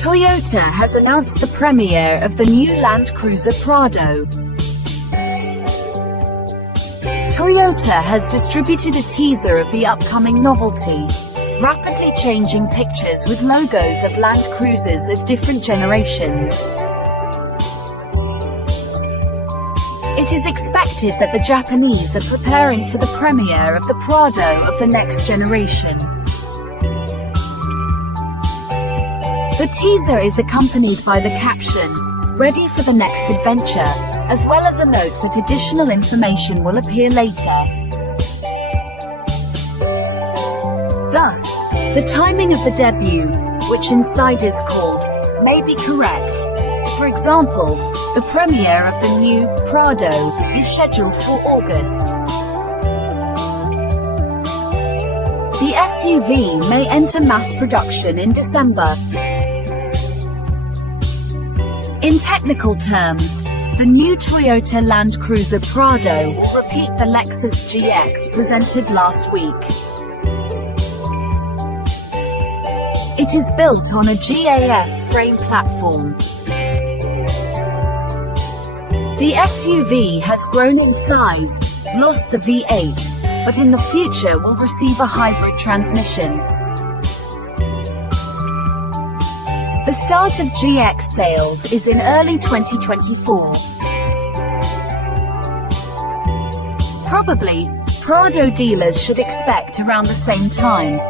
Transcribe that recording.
Toyota has announced the premiere of the new Land Cruiser Prado. Toyota has distributed a teaser of the upcoming novelty, rapidly changing pictures with logos of Land Cruisers of different generations. It is expected that the Japanese are preparing for the premiere of the Prado of the next generation. The teaser is accompanied by the caption, "Ready for the next adventure," as well as a note that additional information will appear later. Thus, the timing of the debut, which insiders called, may be correct. For example, the premiere of the new Prado is scheduled for August. The SUV may enter mass production in December. In technical terms, the new Toyota Land Cruiser Prado will repeat the Lexus GX presented last week. It is built on a GAF frame platform. The SUV has grown in size, lost the V8, but in the future will receive a hybrid transmission. The start of GX sales is in early 2024. Probably, Prado dealers should expect around the same time.